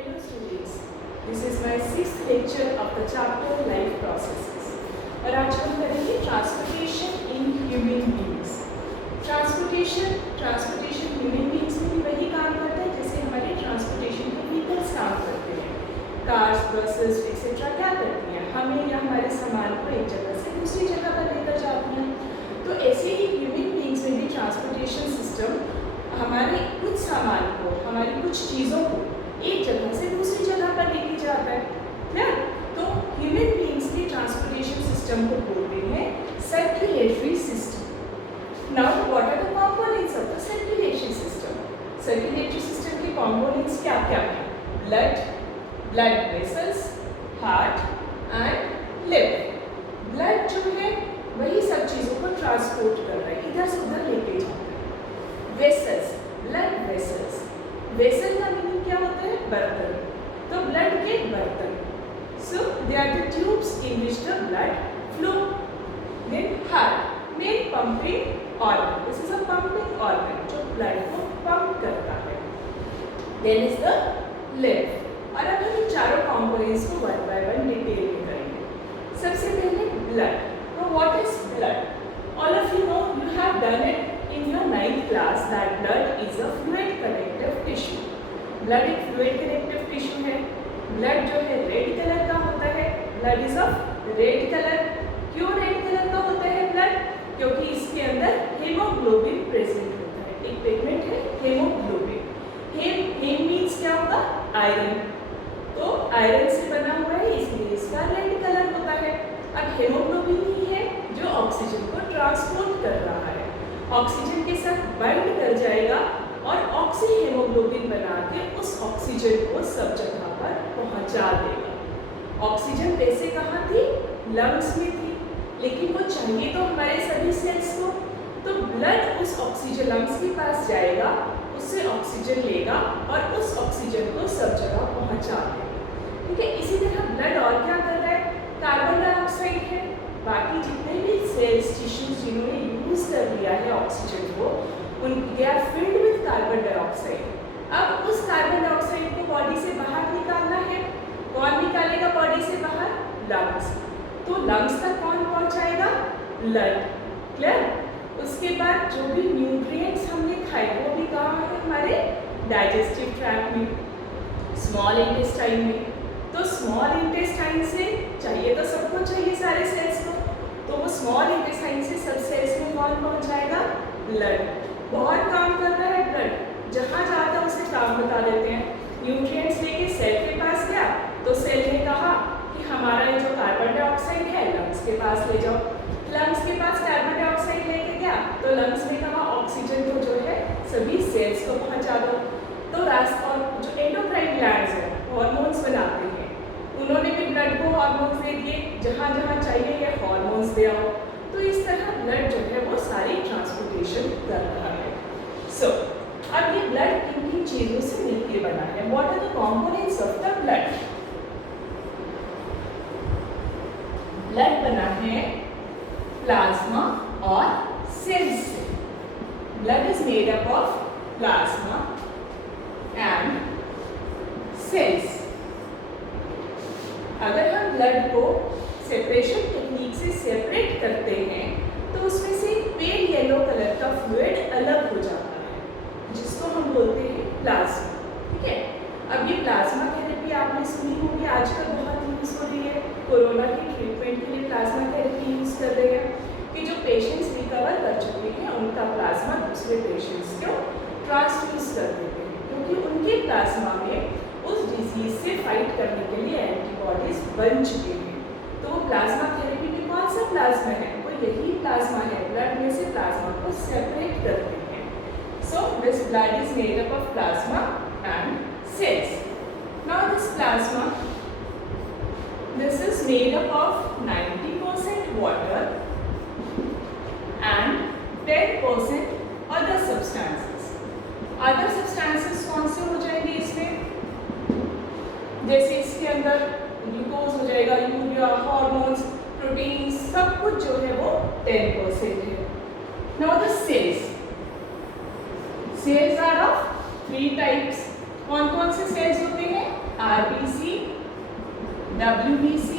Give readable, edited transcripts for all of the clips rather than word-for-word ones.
Hello students, this is my sixth lecture of the chapter Life Processes. और आज हम करेंगे transportation in human beings. Transportation human beings में भी वही काम करता है जैसे हमारे ट्रांसपोर्टेशन के व्हीकल्स काम करते हैं। कार्स, बसेस एक्सेट्रा क्या करती हैं, हमें या हमारे सामान को एक जगह से दूसरी जगह पर लेकर जाती हैं। तो ऐसे ही ह्यूमन बींग्स में भी ट्रांसपोर्टेशन सिस्टम हमारे कुछ सामान को, हमारी कुछ चीज़ों को एक जगह से दूसरी जगह पर लेके जाता है ना। तो ह्यूमन बींग्स के ट्रांसपोर्टेशन सिस्टम को बोलते हैं circulatory system. Now what are the components of the circulatory system? Circulatory system के कंपोनेंट्स क्या क्या हैं? Blood vessels, heart and liver. Blood जो है वही सब चीज़ों को ट्रांसपोर्ट कर रहा है, इधर से उधर लेके जाता है। वेसल्स, ब्लड वेसल्स, वेसल का मीनिंग क्या होता है? बर्तन। तो ब्लड के बर्तन, so they are the tubes in which the blood flow. Then heart, main pumping organ, this is a pumping organ जो ब्लड को पंप करता है। Then is the liver. और अब हम इन चारों कंपोनेंट्स को वन बाय वन डिटेल में करेंगे। सबसे पहले ब्लड। तो what is blood? All of you know, you have done it in your 9th class that blood is a fluid connective tissue. Blood एक fluid connective tissue है। Blood जो है red colour का होता है। Blood is of red color. क्यों red colour का होता है blood? क्योंकि इसके अंदर हेमोग्लोबिन प्रेजेंट होता है। एक पिगमेंट है हेमोग्लोबिन। हेम मीन्स क्या होगा? आयरन। तो आयरन से बना हुआ है इसलिए इसका रेड कलर होता है। अब हेमोग्लोबिन ही है जो ऑक्सीजन को ट्रांसपोर्ट कर रहा है, ऑक्सीजन के साथ बाइंड कर जाएगा और ऑक्सी हेमोग्लोबिन बना के उस ऑक्सीजन को सब जगह पर पहुंचा देगा। ऑक्सीजन वैसे कहाँ थी? लंग्स में थी, लेकिन वो चाहिए तो हमारे सभी सेल्स को। तो ब्लड उस ऑक्सीजन लंग्स के पास जाएगा, उससे ऑक्सीजन लेगा और उस ऑक्सीजन को सब जगह पहुंचा देगा। ठीक है, इसी तरह ब्लड और क्या कर रहा है? कार्बन डाइऑक्साइड है। बाकी जितने भी सेल्स, टिश्यूज जिन्होंने यूज कर लिया है ऑक्सीजन को, they are filled with carbon dioxide. अब उस कार्बन डाइऑक्साइड को बॉडी से बाहर निकालना है। कौन निकालेगा बॉडी से बाहर? लंग्स। तो लंग्स तक कौन पहुंचाएगा? ब्लड। क्लियर? उसके बाद जो भी न्यूट्रिएंट्स हमने खाए वो भी कहाँ है? हमारे डाइजेस्टिव ट्रैक्ट में, स्मॉल इंटेस्टाइन में। तो स्मॉल इंटेस्टाइन से चाहिए तो सबको चाहिए, सारे सेल्स को। तो वो स्मॉल इंटेस्टाइन से सब सेल्स में कौन पहुंचाएगा? ब्लड। बहुत काम कर रहा है ब्लड, जहाँ जाता है उसे काम बता देते हैं। न्यूट्रिएंट्स लेके सेल के पास गया तो सेल ने कहा कि हमारा ये जो कार्बन डाइऑक्साइड है लंग्स के पास ले जाओ। लंग्स के पास कार्बन डाइऑक्साइड लेके गया तो लंग्स ने कहा ऑक्सीजन को जो है सभी सेल्स को पहुँचा दो। तो रास्ता और जो एंडोक्राइन ग्लैंड्स हैं हॉर्मोन्स बनाते हैं, उन्होंने भी ब्लड को हॉर्मोन्स दे दिए, जहाँ जहाँ चाहिए ये हॉर्मोन्स दे आओ। तो इस तरह ब्लड जो है वो सारी ट्रांसपोर्टेशन कर रहा है। सो अब ये ब्लड किन किन चीज़ों से मिलकर बना है? What are the components of the blood? Blood बना है प्लाज्मा और सेल्स से। Blood is made up of plasma and cells. अगर हम ब्लड को सेपरेशन टेक्निक से सेपरेट करते हैं तो उसमें से पेल येलो कलर का फ्लूइड अलग हो जाता है जिसको हम बोलते हैं प्लाज्मा। ठीक है, अब ये प्लाज्मा थेरेपी आपने सुनी होगी, आजकल बहुत यूज़ हो रही है। कोरोना की ट्रीटमेंट के लिए प्लाज्मा थेरेपी यूज़ कर रहे हैं कि जो पेशेंट्स रिकवर कर चुके हैं उनका प्लाज्मा दूसरे पेशेंट्स को ट्रांसफ्यूज कर देते हैं, क्योंकि उनके प्लाज्मा में उस डिजीज से फाइट करने के लिए एंटीबॉडीज बन चुके हैं। तो वो प्लाज्मा थेरेपी में कौन सा प्लाज्मा है? वो यही प्लाज्मा है, ब्लड में से प्लाज्मा को सेपरेट करते हैं। So this blood is made up of plasma and cells. Now this plasma, this is made up of 90% water and 10% other substances. Other substances कौन से हो जाएंगे इसमें? जैसे इसके अंदर ग्लूकोज हो जाएगा, यूरिया, हार्मोन्स, प्रोटीन, सब कुछ जो है वो 10% है। Now the cells. Cells are of 3 types. कौन कौन से सेल्स होते हैं? RBC, WBC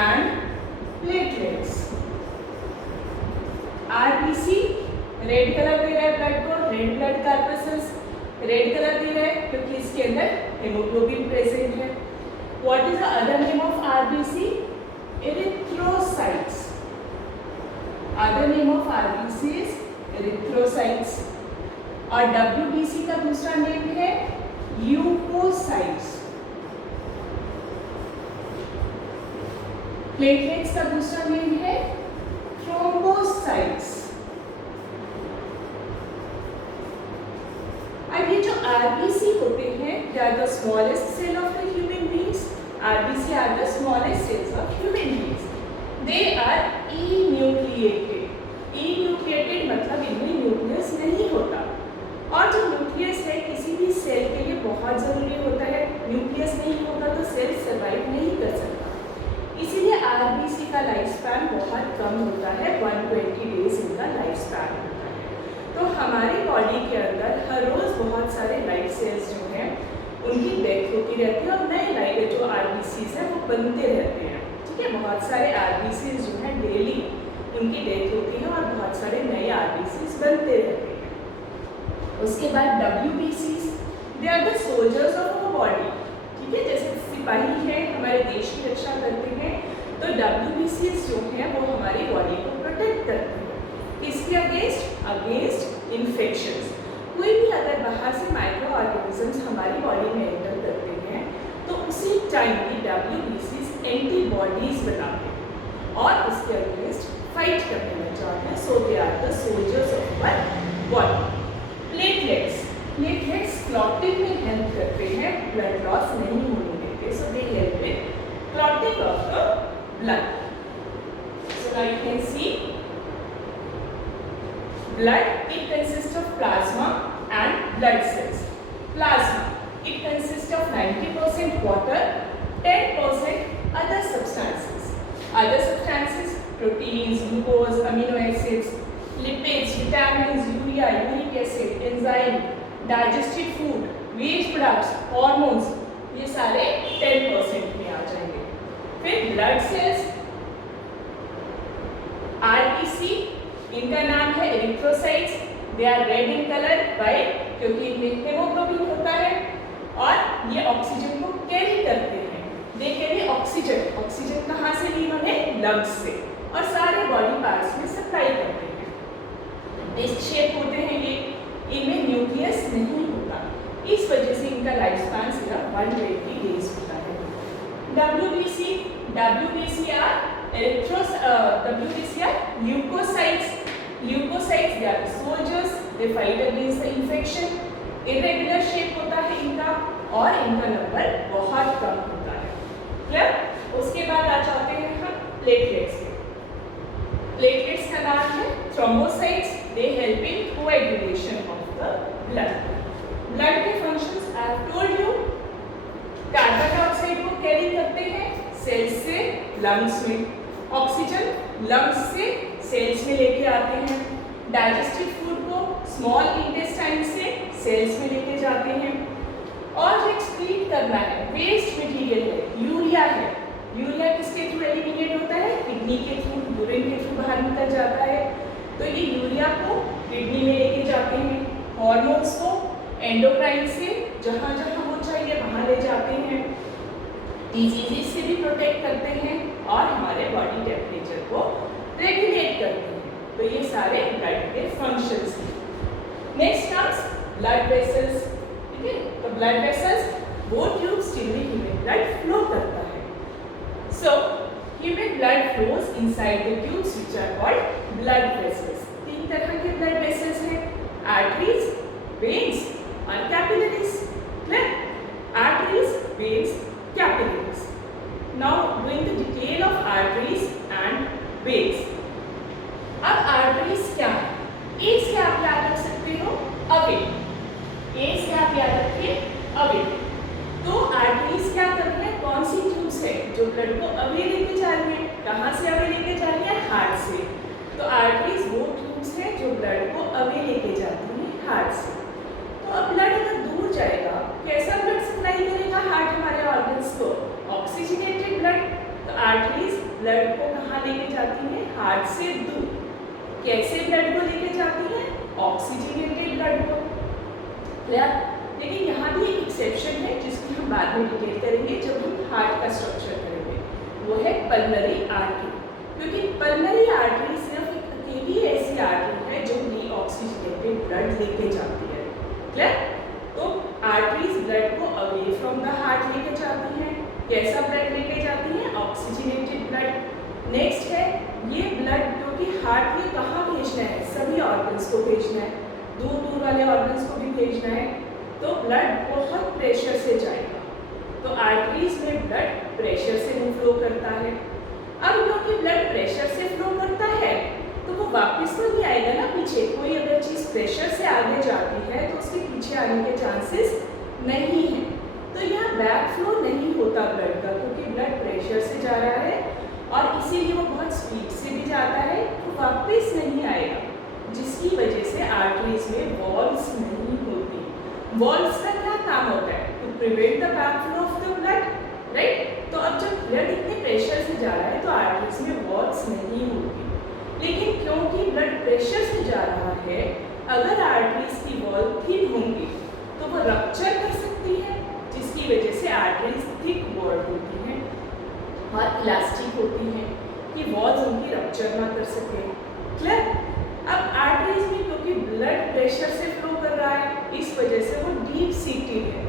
and platelets. RBC red colour दे रहा है ब्लड को, red blood corpuscles red colour दे रहा है क्योंकि इसके अंदर हेमोग्लोबिन प्रेजेंट है. What is the other name of RBC? Erythrocytes. Other name of RBC is erythrocytes. और WBC का दूसरा नेम है ल्यूकोसाइट्स. प्लेटलेट्स का दूसरा नेम है थ्रोम्बोसाइट्स. अब ये जो RBC होते हैं, they are the smallest cell of the human beings. RBC are the smallest cells of human beings. They are enucleated. Enucleated मतलब इनमें न्यूक्लियस नहीं होता. और जो न्यूक्लियस है किसी भी सेल के लिए बहुत ज़रूरी होता है. न्यूक्लियस नहीं होगा तो सेल सर्वाइव नहीं कर सकता. इसीलिए RBC का लाइफ स्पैन बहुत कम होता है. 120 डेज इनका लाइफ स्पैन होता है. तो हमारी बॉडी के अंदर हर रोज़ बहुत सारे लाइफ सेल्स जो हैं उनकी डेथ होती रहती है और नए लाइफ जो RBCs हैं वो बनते रहते हैं. ठीक है, बहुत सारे RBCs जो हैं डेली उनकी डेथ होती है और बहुत सारे नए RBCs बनते रहते हैं. उसके बाद WBCs, they are the soldiers of our body. ठीक है, जैसे सिपाही हैं हमारे देश की रक्षा करते हैं, तो WBCs जो हैं वो हमारी बॉडी को प्रोटेक्ट करते हैं. किसके अगेंस्ट? Against infections. कोई भी अगर बाहर से माइक्रो ऑर्गेनिजम्स हमारी बॉडी में एंटर करते हैं तो उसी टाइम की WBCs एंटीबॉडीज बनाते हैं और उसके अगेंस्ट फाइट करने लग जाते हैं. So they are the soldiers of our body. Platelets, platelets clotting में हेल्प करते हैं, ब्लड लॉस नहीं होने देते. So they help with clotting of the blood. So now you can see blood, it consists of plasma and blood cells. Plasma, it consists of 90% water, 10% other substances. Other substances, proteins, glucose, amino acids, lipids, vitamins, urea, uric acid, enzyme, digested food, waste products, hormones, ये सारे 10% में आ जाएंगे. फिर blood cells, RBC, इनका नाम है erythrocytes. They are red in colour. White क्योंकि इनमें हेमोग्लोबिन होता है और ये ऑक्सीजन को कैरी करते हैं. They carry oxygen. ऑक्सीजन कहाँ से ली इन्होंने? लंग्स से. और सारे बॉडी पार्ट्स में सप्लाई करते हैं. डिस्क शेप होते हैं ये. इनमें न्यूक्लियस नहीं होता. इस वजह से इनका लाइफ स्पैन सिर्फ 120 डेज होता है. WBC, WBC are leukocytes. Leukocytes, they are the soldiers. They fight against the infection. Irregular shape होता है इनका और इनका नंबर बहुत कम होता है. क्लियर? उसके बाद आ जाते हैं हम प्लेटलेट्स के. प्लेटलेट्स का नाम है thrombocytes. They help in coagulation of the blood. Blood के functions I have told you. Carbon dioxide को कैरी करते हैं सेल्स से लंग्स में. ऑक्सीजन लंग्स से सेल्स में लेके आते हैं. डाइजेस्टिव फूड को स्मॉल इंटेस्टाइन से सेल्स में लेके जाते हैं. और जो एक्सक्रीट करना है वेस्ट मटेरियल है, यूरिया है. यूरिया किसके थ्रू एलिमिनेट होता है? किडनी के थ्रू, यूरिन के थ्रू बाहर निकल जाता है. तो ये यूरिया को किडनी में लेके जाते हैं. हॉर्मोन्स को एंडोक्राइन से जहाँ जहाँ वो चाहिए वहाँ ले जाते हैं. डिजीजेस से भी प्रोटेक्ट करते हैं और हमारे बॉडी टेम्परेचर को रेगुलेट करते हैं. तो ये सारे ब्लड के फंक्शंस हैं. Next comes blood vessels. ठीक है, तो ब्लड वेसल्स वो ट्यूब्स जिनमें ह्यूमन ब्लड फ्लो करता है. So human blood flows inside the tubes which are called blood vessels. 3 तरह के ब्लड वेसल्स हैं, आर्टरीज, वेन्स और capillaries. Arteries, veins, capillaries. Now going to detail of arteries and veins. अब arteries क्या है? As क्या आप याद रख सकते हो? अवे. एज क्या आप याद रखिए? अवे. तो arteries क्या कर रही है? कौन सी ट्यूब्स है जो ब्लड को अवे लेके जा रही है? कहाँ से अवे लेके जा रही है? हार्ट से. तो arteries वो ट्यूब्स है जो ब्लड को अवे लेके जाती है हार्ट से. तो अब ब्लड अगर दूर जाएगा, कैसा ब्लड लेके जाती हैं? हार्ट से दूर। कैसे ब्लड को लेके जाती हैं? ऑक्सीजनेटेड ब्लड को। क्लियर? लेकिन यहाँ भी एक एक्सेप्शन है जिसकी हम बाद में डिटेल करेंगे जब हम हार्ट का स्ट्रक्चर करेंगे, वो है पल्मोनरी आर्टरी। क्योंकि पल्मोनरी आर्टरी सिर्फ एक अकेली ऐसी आर्टरी है जो डीऑक्सीजनेटेड ब्लड लेके जाती है। क्लियर? तो आर्टरीज ब्लड को अवे फ्रॉम द हार्ट लेके जाती हैं। कैसा ब्लड लेके जाती हैं? Oxygenated blood. नेक्स्ट है ये ब्लड जो कि हार्ट ने कहाँ भेजना है? सभी ऑर्गन्स को भेजना है, दूर दूर वाले ऑर्गन्स को भी भेजना है, तो ब्लड बहुत प्रेशर से जाएगा। तो आर्टरीज में ब्लड प्रेशर से फ्लो करता है। अब क्योंकि ब्लड प्रेशर से फ्लो करता है तो वो वापस तो नहीं आएगा ना पीछे। कोई अगर चीज़ प्रेशर से आगे जाती है तो उसके पीछे आने के चांसेस नहीं है। तो यहाँ बैक फ्लो नहीं होता ब्लड का, क्योंकि ब्लड प्रेशर से जा रहा है और इसीलिए वो बहुत स्पीड से भी जाता है, तो वापस नहीं आएगा, जिसकी वजह से आर्टरीज में वॉल्स नहीं होती। वॉल्स का क्या काम होता है? To prevent the back flow of the blood, right? तो अब जब ब्लड इतने प्रेशर से जा रहा है तो आर्टरीज में वॉल्स नहीं होती। लेकिन क्योंकि ब्लड प्रेशर से जा रहा है, अगर आर्टरीज की वॉल थिन होंगी तो वो रप्चर कर सकती है, जिसकी वजह से आर्टरीज थिक वॉल्ड होती हैं और इलास्टिक होती हैं कि वॉल्स उनकी रप्चर ना कर सके। क्लियर? अब आर्टरीज में क्योंकि ब्लड प्रेशर से फ्लो कर रहा है, इस वजह से वो डीप सीटेड है,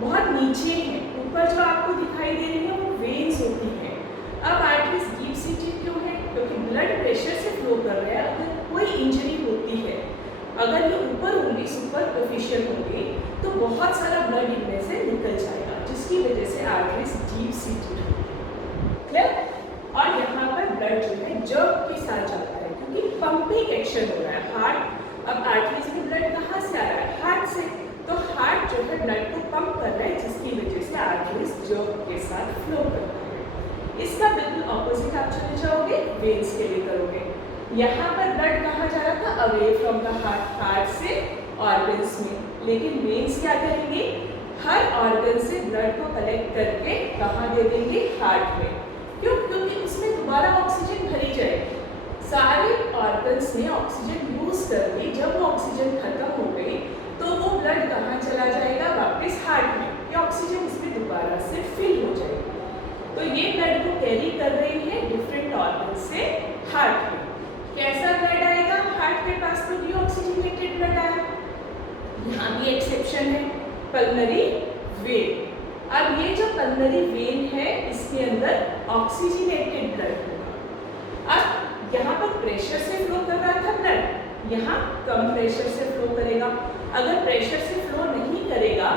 बहुत नीचे है। ऊपर जो आपको दिखाई दे रही है वो वेन्स होती हैं। अब आर्टरीज डीप सीटेड क्यों है? क्योंकि ब्लड प्रेशर से फ्लो कर रहा है। अगर कोई इंजरी होती है, अगर ये ऊपर होंगी, सुपरफिशियल होंगी, तो बहुत सारा ब्लड इनमें से निकल जाएगा, जिसकी वजह से आर्टरीज डीप सीटेड होती है। क्लियर? और यहाँ पर ब्लड जो है जर्क के साथ जाता है, क्योंकि पंपिंग एक्शन हो रहा है। हार्ट, अब आर्टरीज में ब्लड कहाँ से आ रहा है? हार्ट से। तो हार्ट जो है ब्लड को पंप कर रहा है, जिसकी वजह से आर्टरीज जर्क के साथ फ्लो करता है। इसका बिल्कुल ऑपोजिट आप चले जाओगे, वेन्स के लिए करोगे। यहाँ पर ब्लड कहाँ जा रहा था? Away from the heart, heart से ऑर्गन्स में। लेकिन वेन्स क्या करेंगे? हर ऑर्गन से ब्लड को कलेक्ट करके कहाँ दे देंगे? हार्ट में। क्यों? क्योंकि उसमें दोबारा ऑक्सीजन भरी जाएगी। सारे ऑर्गन्स ने ऑक्सीजन यूज कर ली। जब वो ऑक्सीजन खत्म हो गई तो वो ब्लड कहाँ चला जाएगा? वापस हार्ट में। ये ऑक्सीजन इसमें दोबारा से फिल हो जाएगी। तो ये ब्लड को कैरी कर रही है डिफरेंट ऑर्गन से हार्ट में। कैसा ब्लड आएगा? हार्ट के पास तो डीऑक्सीजनेटेड ब्लड आया। यहाँ भी एक्सेप्शन है, पल्मोनरी वेन। अब ये जो पल्मोनरी वेन है, इसके अंदर ऑक्सीजनेटेड ब्लड होगा। अब यहाँ पर प्रेशर से फ्लो कर रहा था ब्लड, यहाँ कम प्रेशर से फ्लो करेगा। अगर प्रेशर से फ्लो नहीं करेगा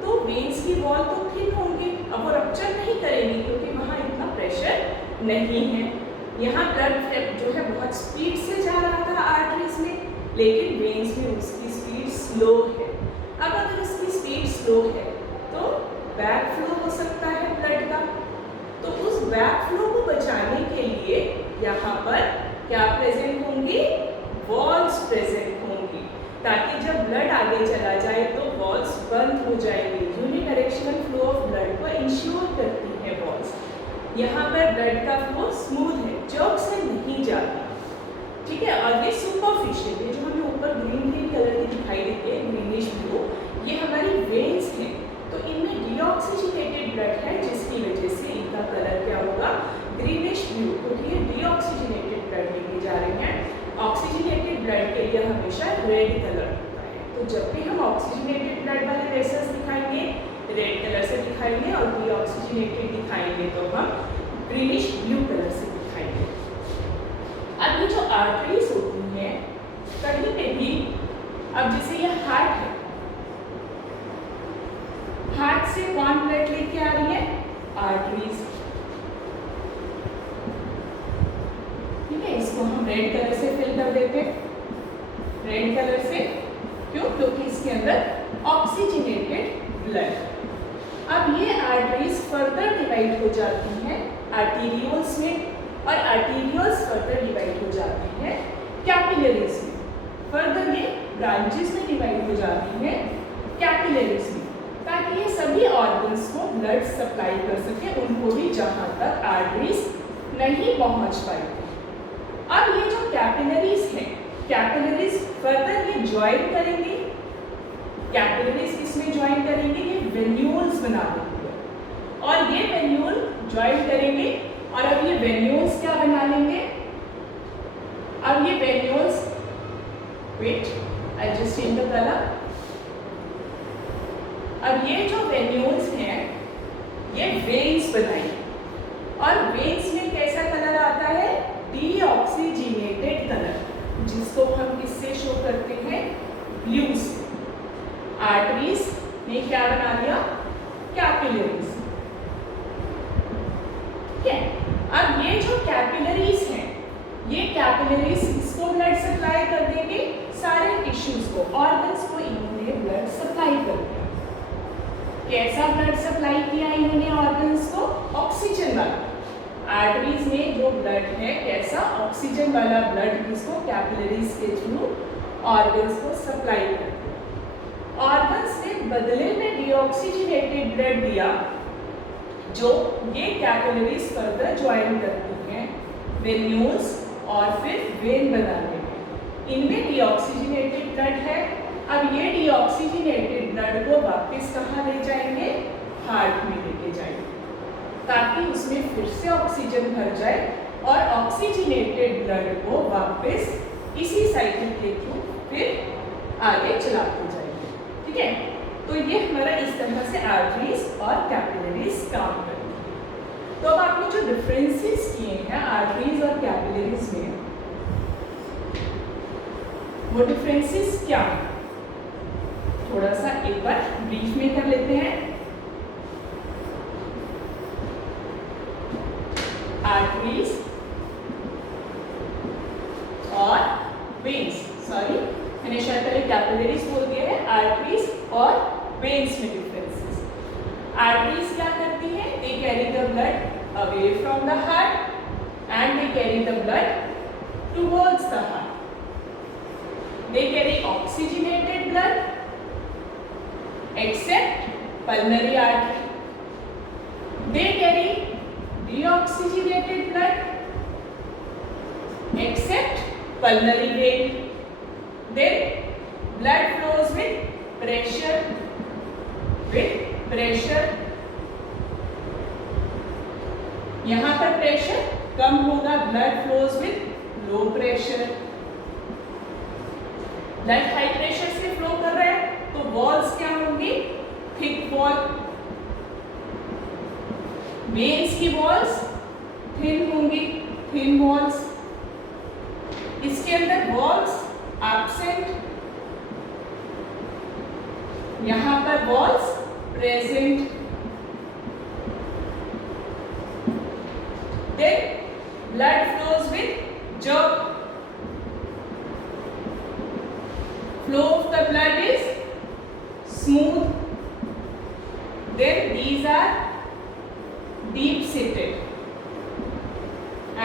तो वेन्स की वॉल तो थिन होंगी, अब वो रप्चर नहीं करेंगी, क्योंकि वहाँ इतना प्रेशर नहीं है। यहाँ ब्लड जो है बहुत स्पीड से जा रहा था आर्टरीज में, लेकिन वेन्स में उसकी स्पीड स्लो है। अब अगर उसकी स्पीड स्लो है तो बैक फ्लो हो सकता है ब्लड का। तो उस बैक फ्लो को बचाने के लिए यहाँ पर क्या प्रेजेंट होंगी? वॉल्स प्रेजेंट होंगी, ताकि जब ब्लड आगे चला जाए तो वॉल्स बंद हो जाएंगी। यूनिडायरेक्शनल फ्लो ऑफ ब्लड को इंश्योर करती है वॉल्स। यहाँ पर ब्लड का फ्लो स्मूथ है, जर्क से नहीं जाता। ठीक है? और ये सुपरफिशियल, ये जो हमें ऊपर ग्रीन ग्रीन कलर की दिखाई देती है, ग्रीनिश ब्लू, ये हमारी वेन्स हैं। तो इनमें डीऑक्सीजनेटेड ब्लड है, जिसकी वजह से इनका कलर क्या होगा? ग्रीनिश ब्लू, क्योंकि ये डीऑक्सीजनेटेड ब्लड लेके जा रहे हैं। ऑक्सीजनेटेड ब्लड के लिए हमेशा रेड कलर होता है। तो जब भी हम ऑक्सीजनेटेड ब्लड वाले वेसल्स दिखाएंगे, रेड कलर से दिखाएंगे, और डीऑक्सीजनेटेड दिखाएंगे तो हम ग्रीनिश ब्लू कलर से दिखाएंगे। अब ये जो आर्टरीज होती हैं, कहीं पे भी, अब जैसे ये हार्ट है, हार्ट से कौन ब्लड लेके आ रही है? आर्टरीज। ठीक है? इसको हम रेड कलर से फिल कर देते हैं, रेड कलर से। क्यों? क्योंकि इसके अंदर ऑक्सीजनेटेड ब्लड। अब ये आर्टरीज फर्दर डिवाइड हो जाती हैं आर्टीरियोल्स में, और आर्टीरियोल्स फर्दर डिवाइड हो जाती हैं कैपिलरीज में। फर्दर ये ब्रांचेस में डिवाइड हो जाती हैं कैपिलरीज में, ताकि ये सभी ऑर्गन्स को ब्लड सप्लाई कर सके, उनको भी, जहाँ तक आर्टरीज नहीं पहुंच पाई थी। अब ये जो कैपिलरीज हैं, कैपिलरीज फर्दर ये ज्वाइन करेंगे। कैपिलरीज किसमें ज्वाइन करेंगे? ये वेन्यूल्स बना देंगे और ये वेन्यूल ज्वाइन करेंगे और अब ये वेन्यूल्स क्या बना लेंगे? अब ये venules, wait I just change the colour. अब ये जो वेन्यूल्स हैं ये वेन्स बनाएंगे और वेन्स में कैसा कलर आता है? डीऑक्सीजिनेटेड कलर, जिसको हम किससे शो करते हैं? ब्लू से। आर्टरीज ने क्या बना लिया? कैपिलरीज। ठीक है, अब ये जो कैपिलरीज हैं, ये कैपिलरीज किसको ब्लड सप्लाई कर देंगे? सारे टिश्यूज को, ऑर्गन्स को इन्होंने ब्लड सप्लाई कर दिया। कैसा ब्लड सप्लाई किया इन्होंने ऑर्गन्स को? ऑक्सीजन वाला। आर्टरीज में जो ब्लड है कैसा? ऑक्सीजन वाला ब्लड, जिसको कैपिलरीज के थ्रू ऑर्गन्स को सप्लाई कर दिया। ऑर्गन्स ने बदले में डीऑक्सीजनेटेड ब्लड दिया, जो ये कैपिलरीज फर्दर ज्वाइन करती हैं वेन्यूल्स और फिर वेन बनाने में। इनमें डीऑक्सीजनेटेड ब्लड है। अब ये डीऑक्सीजनेटेड ब्लड को वापस कहाँ ले जाएंगे? हार्ट में लेके जाएंगे, ताकि उसमें फिर से ऑक्सीजन भर जाए और ऑक्सीजनेटेड ब्लड को वापस इसी साइकिल के थ्रू फिर आगे चलाते जाएंगे। ठीक है, तो ये हमारा इस तरह से आर्टरीज और कैपिलरीज काम करती है। तो अब आपने जो डिफरेंसेस किए हैं आर्टरीज और कैपिलरीज में, वो डिफरेंसेस क्या है थोड़ा सा एक बार ब्रीफ में कर लेते हैं। आर्टरीज और वेन्स, सॉरी मैंने शायद पहले कैपिलरीज बोल दिया है। आर्टरीज और वेन्स में डिफरेंसेस। आर्टरीज क्या करती है? They carry the blood away from the heart and they carry the blood towards the heart. They carry oxygenated blood except pulmonary artery. They carry deoxygenated blood except pulmonary vein. Then blood flows with pressure. यहाँ पर pressure कम होगा, blood flows with low pressure. Blood high pressure से flow कर रहा है तो walls क्या होंगी? Thick wall. वेन्स की वॉल्स थिन होंगी, थिन वॉल्स। इसके अंदर वॉल्स एब्सेंट, यहां पर walls present. Then blood flows with jerk. Flow of the blood is smooth. Then these are deep seated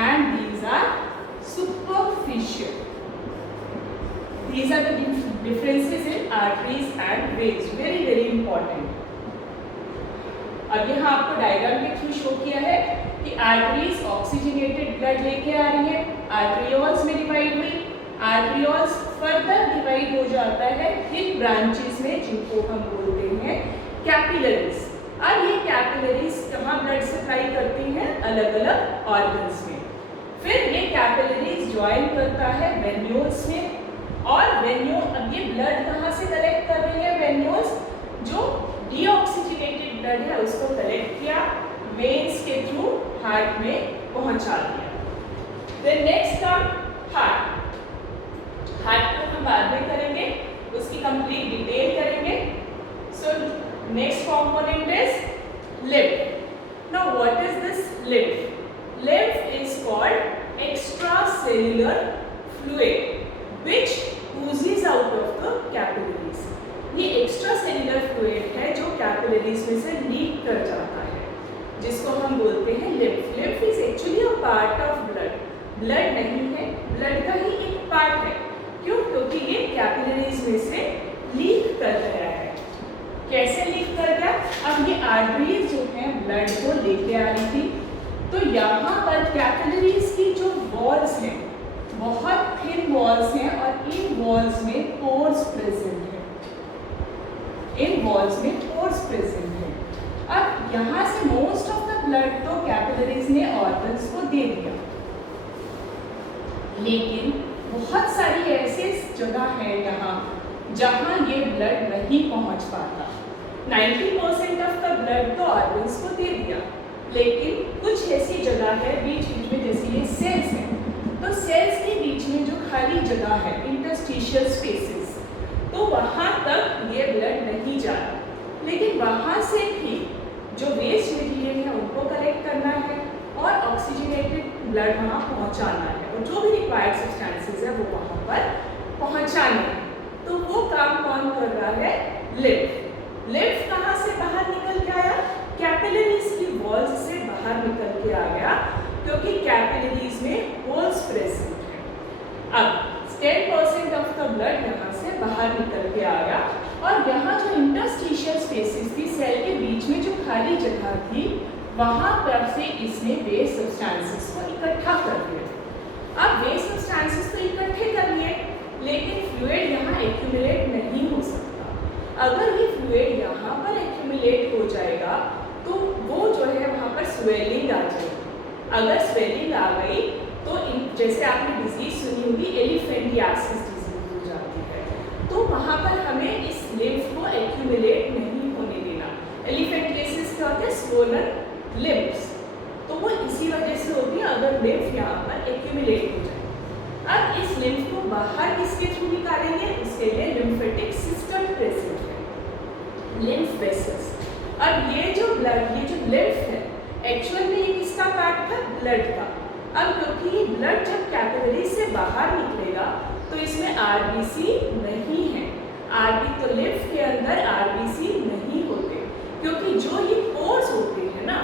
and these are superficial. These are the differences in arteries and veins. Very very important. अब यहाँ आपको diagram के through show किया है कि arteries oxygenated blood लेके आ रही है, आर्टरियोल्स में डिवाइड हुई, आर्टरियोल्स फर्दर डिवाइड हो जाता है थिन ब्रांचेस में, जिनको हम बोलते हैं कैपिलरीज। अब ये कैपिलरीज कहाँ ब्लड सप्लाई करती हैं? अलग अलग ऑर्गन्स में। फिर ये कैपिलरीज ज्वाइन करता है वेन्यूल्स में और वेन्यूल, अब ये ब्लड कहाँ से कलेक्ट कर रही है? वेन्यूल्स जो डीऑक्सीजनेटेड ब्लड है उसको कलेक्ट किया, वेन्स के थ्रू हार्ट में पहुंचा दिया। Then next come heart. Heart को हम बाद में करेंगे, उसकी कंप्लीट डिटेल करेंगे। So next component is lymph. Now what is this lymph? Lymph is called extracellular fluid which oozes out of the capillaries. ये एक्स्ट्रासेल्युलर फ्लूइड है जो कैपिलरीज में से लीक कर जाता है, जिसको हम बोलते हैं lymph. Lymph is actually a part of blood. Blood नहीं है, ब्लड का ही एक पार्ट है। क्यों? क्योंकि ये कैपिलरीज में से लीक कर रहा है। कैसे लीक कर गया? अब ये आर्टरीज जो हैं ब्लड को लेके आ रही थी, तो यहाँ पर कैपिलरीज की जो वॉल्स हैं बहुत थिन वॉल्स हैं और इन वॉल्स में पोर्स प्रेजेंट है, इन वॉल्स में पोर्स प्रेजेंट है। अब यहाँ से मोस्ट ऑफ द ब्लड तो कैपिलरीज ने ऑर्गन्स को दे दिया, लेकिन बहुत सारी ऐसी जगह है यहाँ जहाँ ये ब्लड नहीं पहुँच पाता। 90% ऑफ द ब्लड तो ऑर्गन्स को दे दिया, लेकिन कुछ ऐसी जगह है बीच बीच में, जैसे ये सेल्स है, तो सेल्स के बीच में जो खाली जगह है इंटरस्टिशियल स्पेसेस, तो वहाँ तक ये ब्लड नहीं जा रहा, लेकिन वहाँ से भी जो वेस्ट मटेरियल है उनको कलेक्ट करना है और ऑक्सीजनेटेड ब्लड वहाँ पहुँचाना है, और जो भी रिक्वायर्ड सब्सटेंसेस है वो वहाँ पर पहुँचाना है। तो वो काम कौन कर रहा है? लिम्फ। लिम्फ कहाँ से बाहर निकल के आया? कैपिलरीज की वॉल्स से बाहर निकल के आ गया, क्योंकि कैपिलरीज में होल्स प्रेजेंट है। अब 10% ऑफ द ब्लड यहाँ से बाहर निकल के आ गया, और यहाँ जो इंटरस्टिशियल स्पेसेस थी, सेल के बीच में जो खाली जगह थी, वहाँ पर से इसने वेस्ट सब्सटेंसेस को इकट्ठा कर दिया। अब वेस्ट सब्सटेंसेस तो इकट्ठे कर लिए, लेकिन फ्लूइड यहाँ एक्यूमुलेट नहीं हो सकता। अगर ये फ्लूइड यहाँ पर एक्यूमुलेट हो जाएगा तो वो जो है वहाँ पर स्वेलिंग आ जाएगी। अगर स्वेलिंग आ गई तो जैसे आपने डिजीज सुनी होगी एलिफेंटियासिस डिजीज हो जाती है, तो वहाँ पर हमें इस लिम्फ को एक्यूमुलेट नहीं होने देना। एलिफेंटियासिस क्या होता है? स्वोलन लिम्फ्स, तो वो इसी वजह से होती है अगर लिम्फ यहाँ पर एक्यूमुलेट हो जाए। अब इस लिम्फ को बाहर किसके थ्रू निकालेंगे? उसके लिए लिम्फेटिक सिस्टम प्रेजेंट है, लिम्फ वेसल्स। अब ये जो ब्लड, ये जो लिम्फ है, एक्चुअल में ये किसका पार्ट था? ब्लड का। अब क्योंकि ये ब्लड जब कैपिलरी से बाहर निकलेगा तो इसमें आरबीसी नहीं है। तो लिम्फ के अंदर आरबीसी नहीं होते, क्योंकि जो ये पोर्स होते हैं ना,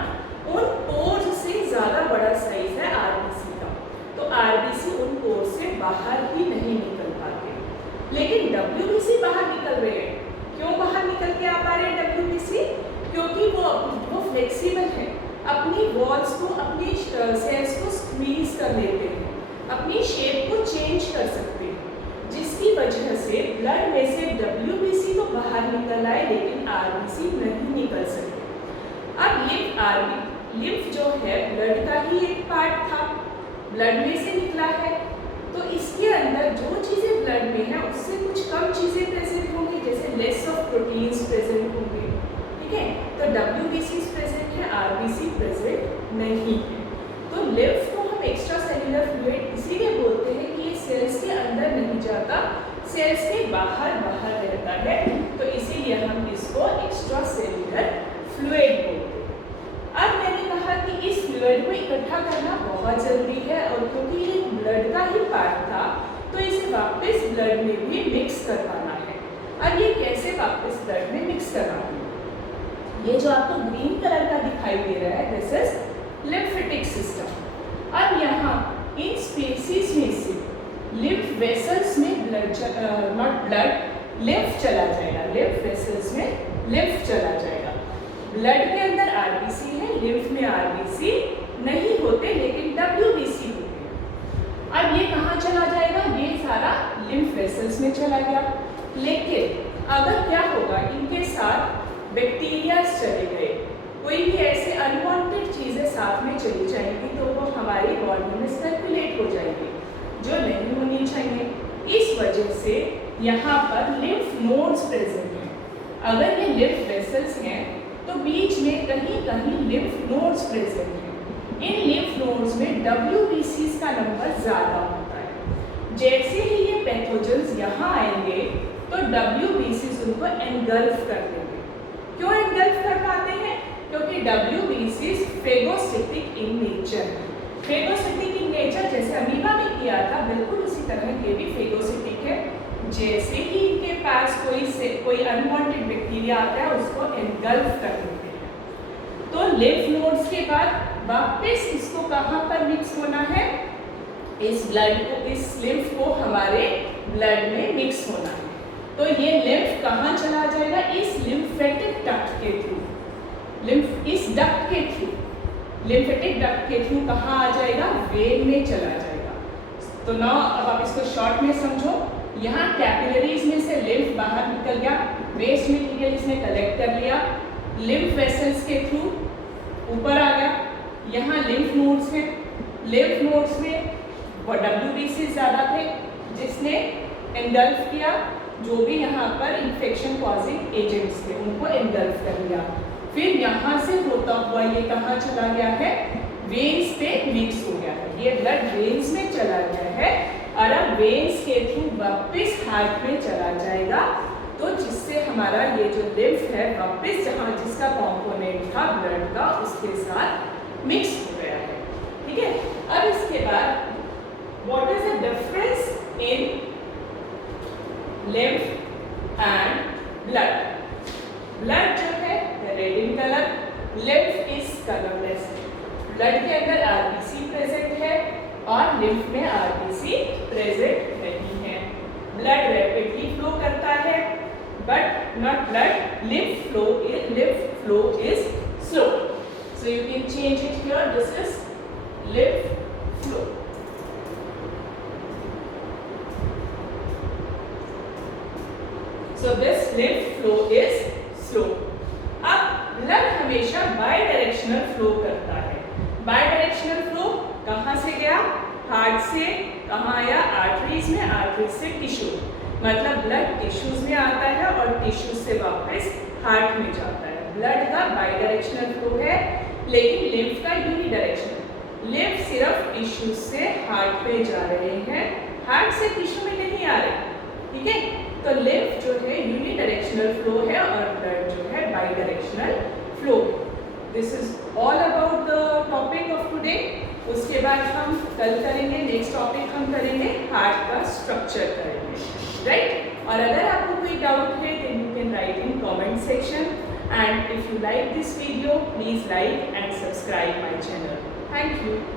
उन पोर्स से ज़्यादा बड़ा साइज है आरबीसी का, तो आरबीसी उन पोर्स से बाहर ही नहीं निकल पाते। लेकिन डब्ल्यूबीसी बाहर निकल रहे हैं। क्यों बाहर निकल के आ पा रहे हैं डब्ल्यूबीसी? क्योंकि वो फ्लेक्सिबल है, अपनी वॉल्स को, अपनी सेल्स को स्क्वीज कर लेते हैं, अपनी शेप को चेंज कर सकते हैं, जिसकी वजह से ब्लड में से डब्ल्यूबीसी तो बाहर निकल आए, लेकिन आरबीसी नहीं निकल सकते। अब लिम्फ जो है ब्लड का ही एक पार्ट था, ब्लड में से निकला है, तो इसके अंदर जो चीज़ें ब्लड में है उससे कुछ कम चीज़ें प्रेजेंट होंगी, जैसे लेस ऑफ प्रोटीन्स प्रेजेंट होंगे, ठीक है। तो डब्ल्यूबीसी प्रेजेंट है, आरबीसी प्रेजेंट नहीं है। तो लिम्फ को हम एक्स्ट्रा सेल्यूलर फ्लूइड इसीलिए बोलते हैं कि ये सेल्स के अंदर नहीं जाता, सेल्स के बाहर रहता है, तो इसीलिए हम इसको एक्स्ट्रा सेल्यूलर फ्लूइड बोलते हैं। अब मैंने कहा कि इस फ्लूइड को इकट्ठा करना बहुत ज़रूरी है, और क्योंकि ये ब्लड का ही पार्ट था तो इसे वापस ब्लड में भी मिक्स करवाना है। अब ये कैसे वापस ब्लड में मिक्स करवाना है? ये जो आपको ग्रीन कलर का दिखाई दे रहा है, दिस इज लिम्फेटिक सिस्टम। अब यहाँ इन स्पेसिस में से लिम्फ वेसल्स में लिम्फ चला जाएगा, लिम्फ वेसल्स में लिम्फ चला जाएगा। ब्लड के अंदर आरबीसी है, लिम्फ में आरबीसी नहीं होते, लेकिन डब्ल्यूबीसी होते हैं। अब ये कहाँ चला जाएगा? ये सारा लिम्फ वेसल्स में चला गया। लेकिन अगर क्या होगा, इनके साथ बैक्टीरिया चले गए, कोई भी ऐसे अनवांटेड चीज़ें साथ में चली जाएंगी, तो वो हमारी बॉडी में सर्कुलेट हो जाएगी, जो नहीं होनी चाहिए। इस वजह से यहाँ पर लिम्फ नोड्स प्रेजेंट हैं। अगर ये लिम्फ वेसल्स हैं तो बीच में कहीं कहीं लिम्फ नोड्स प्रेजेंट हैं। इन लिम्फ नोड्स में डब्ल्यूबीसीज का नंबर ज़्यादा होता है। जैसे ही ये पैथोजेंस यहाँ आएंगे तो डब्ल्यूबीसीज उनको एनगल्फ कर देंगे। क्यों एनगल्फ कर पाते हैं? क्योंकि डब्ल्यूबीसीज फेगोसिटिक इन नेचर है। फेगोसिटिक इन नेचर जैसे अमीबा में किया था, बिल्कुल उसी तरह ये भी फेगोसिटिक है। जैसे ही इनके पास कोई अनवांटेड बैक्टीरिया आता है, उसको एनगल्फ कर देते हैं। तो लिम्फ नोड्स के बाद वापस इसको कहाँ पर मिक्स होना है? इस लिम्फ को हमारे ब्लड में मिक्स होना है। तो ये लिम्फ कहाँ चला जाएगा? इस लिम्फेटिक डक्ट के थ्रू, इस डक्ट के थ्रू लिम्फेटिक डक्ट के थ्रू कहाँ आ जाएगा, वेन में चला जाएगा। तो नाउ अब आप इसको शॉर्ट में समझो। यहाँ कैपिलरीज में से लिम्फ बाहर निकल गया, वेस्ट मटेरियल इसने कलेक्ट कर लिया, लिम्फ वेसल्स के थ्रू ऊपर आ गया। यहाँ लिम्फ नोड्स हैं, लिम्फ नोड्स में WBC ज़्यादा थे जिसने एंगल्फ किया जो भी यहाँ पर इन्फेक्शन कॉजिंग एजेंट्स थे उनको एंगल्फ कर लिया। फिर यहाँ से होता हुआ ये कहाँ चला गया है, वेन्स पे मिक्स हो गया है। ये ब्लड वेन्स में चला गया है और अब वेन्स के थ्रू वापस हार्ट में चला जाएगा, तो जिससे हमारा ये जो लिम्फ है वापस जहाँ जिसका कॉम्पोनेंट था ब्लड का उसके साथ मिक्स हो गया है। ठीक है, अब इसके बाद what is the difference in lymph and blood. Blood जो है red in colour, lymph is colourless. Blood के अंदर आरबीसी प्रेजेंट है और लिम्फ में आरबीसी प्रेजेंट नहीं है। ब्लड रैपिडली फ्लो करता है but not blood, lymph flow is slow. So you can change it here. This is lymph flow. So this lymph flow is slow. अब blood हमेशा by directional flow करता है। By directional flow कहाँ से गया, heart से कहाँ आया, आर्टरीज में, आर्टरीज से टिश्यू, मतलब ब्लड टिश्यूज में आता है और टिश्यूज से वापस हार्ट में जाता है। ब्लड का बाई डायरेक्शनल फ्लो है लेकिन लिम्फ का यूनी डायरेक्शनल। लिम्फ सिर्फ टिश्यूज से हार्ट में जा रहे हैं, हार्ट से टिश्यू में नहीं आ रहे। ठीक है, तो लिम्फ जो है यूनी डायरेक्शनल फ्लो है और ब्लड जो है by directional flow. This is all about the topic of today. उसके बाद हम कल करेंगे, नेक्स्ट टॉपिक हम करेंगे हार्ट का स्ट्रक्चर करेंगे, राइट। और अगर आपको कोई डाउट है then you can write in comment section and if you like this video please like and subscribe my channel. Thank you.